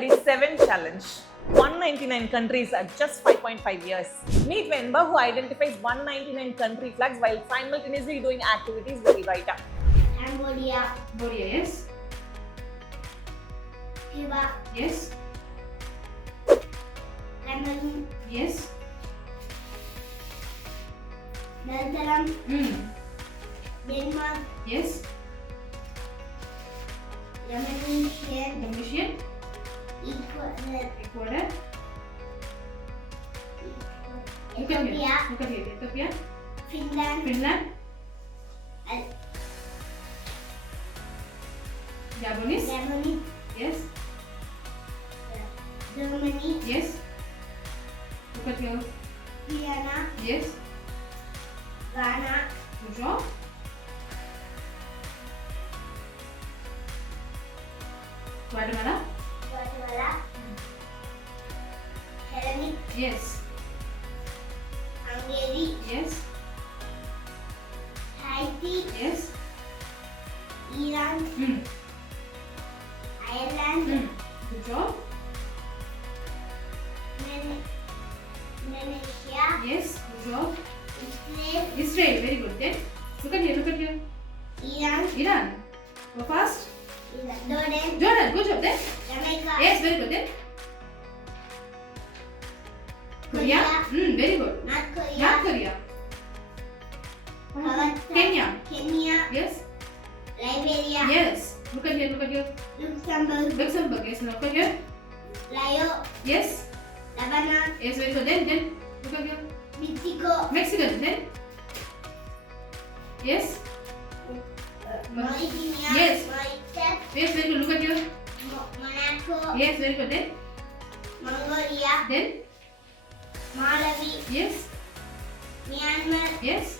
2037 challenge. 199 countries at just 5.5 years. Meet member who identifies 199 country flags while simultaneously doing activities very right. Cambodia. Cambodia, yes. Cuba. Yes. Cameroon. Yes. Netherlands. Denmark. Yes. Indonesian. Ecuador. Ethiopia. Look at here. Ethiopia. Finland. Gabonese. Yes. Germany. Yes. Look at here. Guyana. Yes. Ghana. Good job. Guatemala. Hellenic. Yes. Hungary. Yes. Haiti. Yes. Iran. Ireland. Good job. Indonesia. Yes. Good job. Israel. Very good. Then look at here. Look at here. Iran. Go fast. Jordan. Good job. Then Jamaica. yes. Very good. Then Korea. Very good. North Korea. Kenya. Yes. Liberia. Yes. Look at here. Look at here. Luxembourg. Yes. Look at here. Laos. Yes. Lebanon. Yes. Very good. Then look at here. Mexico. Then yes. Mauritania. Yes. Mauritius. Yes. Very good. Look at here. Monaco. Yes. Very good. Then Mongolia. Malawi. Yes. Myanmar. Yes.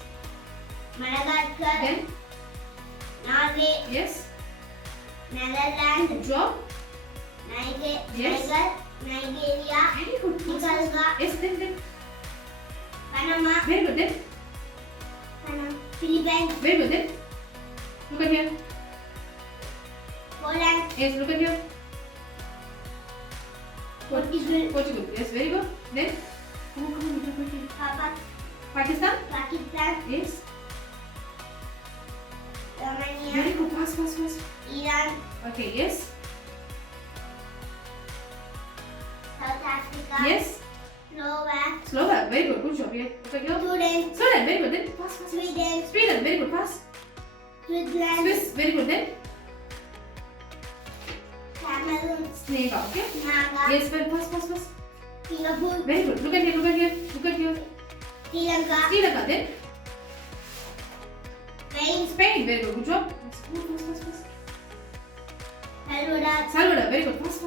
Madagascar. Then Norway. yes. Netherlands. Good job. Yes. Nigeria. Very good. Nicaragua. Yes. Then Panama. very good. Then Philippines. very good. Then look at here. Poland. Yes. Look at here. Portugal. Yes. Very good. Then come on. Pakistan. Yes. Romania. Very good. Fast. Iran. Okay. Yes. South Africa. Yes. Slovak. Very good. Good job. Yeah. Look at here. Sweden. Very good. Then fast. Sweden. Very good. Fast. Switzerland. Swiss. Very good. Then Cameroon. Snake. Okay. Naga. Yes. Very fast. Singapore. Very good. Look at here. Sri Lanka. Sri Lanka. Then Spain. Very good. Good job. Fast. Salvador. Very good. Fast.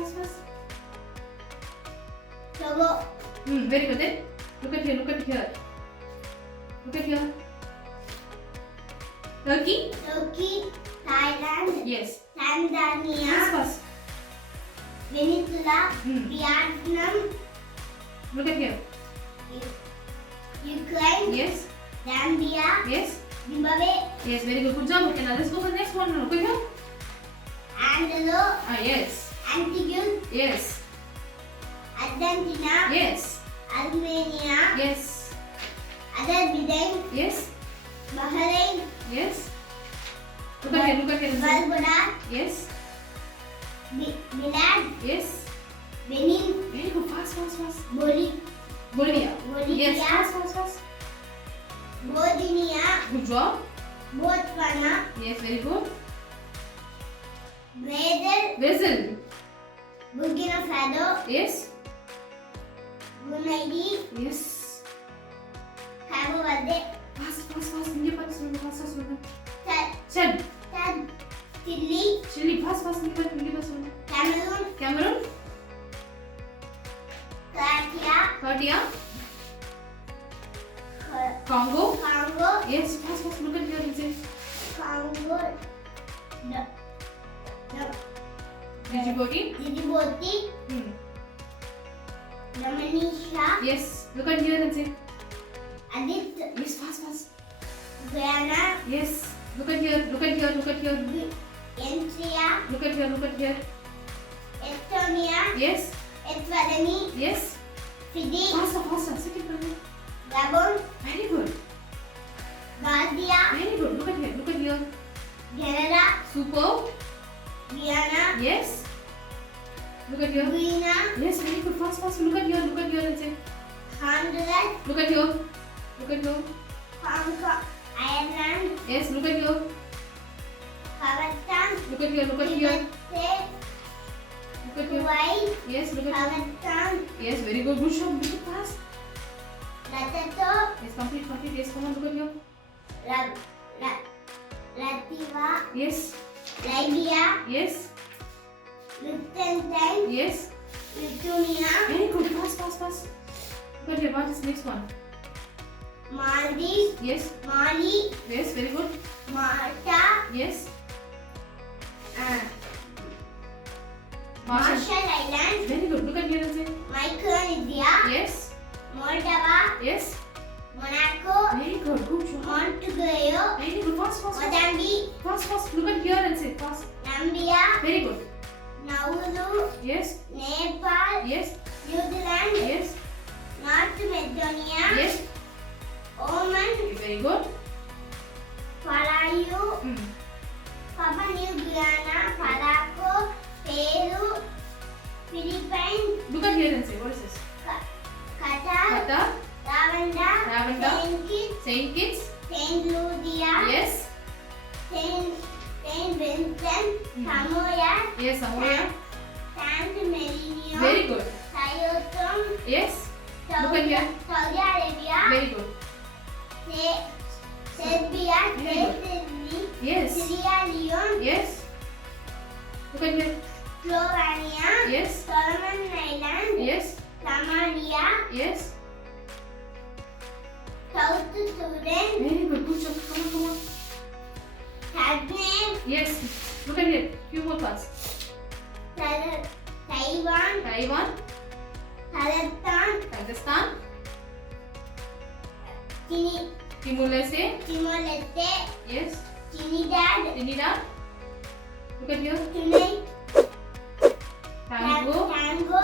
Togo. Very good. Then look at here. Turkey. Thailand. Yes. Tanzania. Fast. Venezuela. Vietnam. Look at here. Ukraine. Yes. Zambia. Yes. Zimbabwe. Yes. Very good. Good job. Okay. Now let's go for the next one. Look at here. Andalou. Yes. Antigua. Yes. Argentina. Yes. Armenia. Yes. Azerbaijan. Yes. Bahrain. Yes. Look at here. Barbados. Yes. Bilad. Yes. Benin. Very good. Fast. Bolivia. Yes. Fast. Bosnia. Good job. Botswana. Yes. Very good. Brazil. Burkina Faso. Yes. Brunei. Yes. Cabo Verde. Fast. India. Fast. Chad. Chad. Chile. Fast. India. Cameroon. Croatia. Congo. Yes. Fast. Look at here. Congo. Djibouti. Dominica. Yes. Look at here and say. Adit. Yes. Fast. Guyana. Yes. Look at here. Eritrea. Look at here. Estonia. Yes. Eswatini, Yes. Fiji, Faster. Second one. Gabon, Very good. Gambia, Very good. Look at here. Canada, Super. Guyana, Yes. Look at here. Guinea, Yes, very good. Fast. Look at here and say. Honduras, Look at here. Hong Kong, Ireland, Yes, look at here. Pakistan, Look at here. United States, Look at here. Kuwait, Yes, look at here. Pakistan, Yes, very good. Good job. Make it fast. Lesotho, Yes, complete. Yes, come on, look at here. Latvia, Yes. Libya, Yes. Liechtenstein, Yes. Lithuania, Very good. Fast. Look at here. What is next one? Maldives, Yes. Mali, Yes, very good. Malta, Yes. Marshall Islands, Very good. Look at here and say. Micronesia, Yes. Moldova, Yes. Monaco, Very good. Good job. Montenegro, Very good. Fast. Mozambique, Fast. Look at here and say fast. Zambia, Very good. Nauru, Yes. Nepal, Yes. New Zealand, Yes. North Macedonia, Yes. Oman, Very good. Palau, Hmm. Papua New Guinea, Paraguay, Peru, Philippines, Look at here and say what is this? Qatar, Qatar. Rwanda, Rwanda. Saint Kitts, Saint Kitts. Saint Lucia, Yes. Saint Vincent, Samoa, Yes. Samoa. Saint Marino, Very good. Sao Yes. Look at here. Saudi Arabia, Very good. Serbia, Very good. Yes. Sierra Leone, Yes. Look at here. Slovenia, Yes. Solomon Islands, Yes. Somalia, Yes. South Sudan, Very good. Good job. Come on. Thailand, Yes. Look at here. Few more parts. Taiwan, Taiwan. Kazakhstan, Pakistan. Timor-Leste. Timor-Leste, Yes. Trinidad, Trinidad. Look at here. Tango.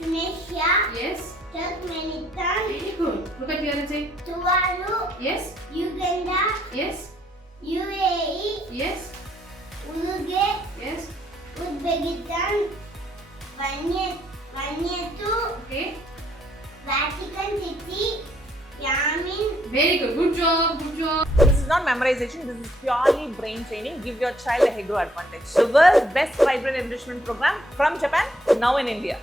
Tunisia, Yes. Turkmenistan, Very good. Look at here and say. Tuvalu, Yes. Uganda, Yes. UAE, Yes. Uruguay, Yes. Uzbekistan, Vanuatu, Okay. Vatican City, Yemen. Very good. Good job. This is not memorization, this is purely brain training. Give your child a Heguru advantage. The world's best vibrant enrichment program from Japan, now in India.